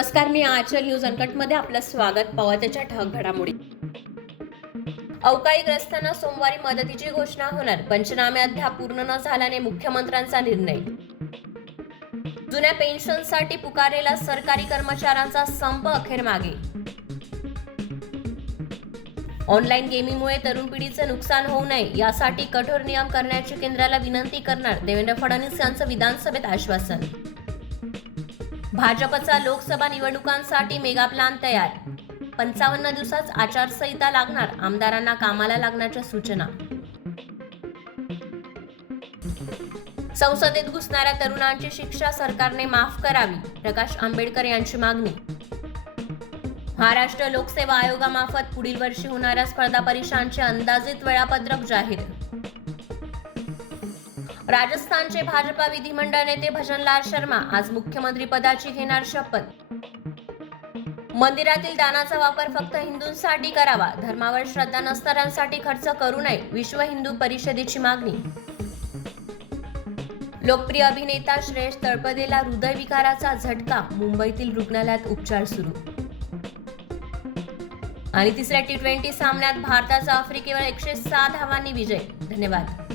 नमस्कार, मी आचल न्यूज अनकटमध्ये आपलं स्वागत. पावसाच्या ठळक घडामोडी. अवकाळीग्रस्तांना सोमवारी मदतीची घोषणा होणार. पंचनामे अद्याप पूर्ण न झाल्याने मुख्यमंत्र्यांचा निर्णय. जुन्या पेन्शनसाठी पुकारलेला सरकारी कर्मचाऱ्यांचा संप अखेर मागे. ऑनलाईन गेमिंगमुळे तरुण पिढीचे नुकसान होऊ नये यासाठी कठोर नियम करण्याची केंद्राला विनंती करणार. देवेंद्र फडणवीस यांचं विधानसभेत आश्वासन. भाजपचा लोकसभा निवडणुकांसाठी मेगा प्लॅन तयार. 55 दिवसात आचारसंहिता लागणार. आमदारांना कामाला लागण्याच्या सूचना. संसदेत घुसणाऱ्या तरुणांची शिक्षा सरकारने माफ करावी. प्रकाश आंबेडकर यांची मागणी. महाराष्ट्र लोकसेवा आयोगामार्फत पुढील वर्षी होणाऱ्या स्पर्धा परीक्षांचे अंदाजित वेळापत्रक जाहीर. राजस्थानचे भाजपा विधिमंडळ नेते भजनलाल शर्मा आज मुख्यमंत्री पदाची घेणार शपथ. मंदिरातील दानाचा वापर फक्त हिंदूंसाठी करावा. धर्मावर श्रद्धा नसणाऱ्यांसाठी खर्च करू नये. विश्व हिंदू परिषदेची मागणी. लोकप्रिय अभिनेता श्रेयस तळपदेला हृदयविकाराचा झटका. मुंबईतील रुग्णालयात उपचार सुरू. आणि तिसऱ्या T20 सामन्यात भारताचा आफ्रिकेवर 106 धावांनी विजय. धन्यवाद.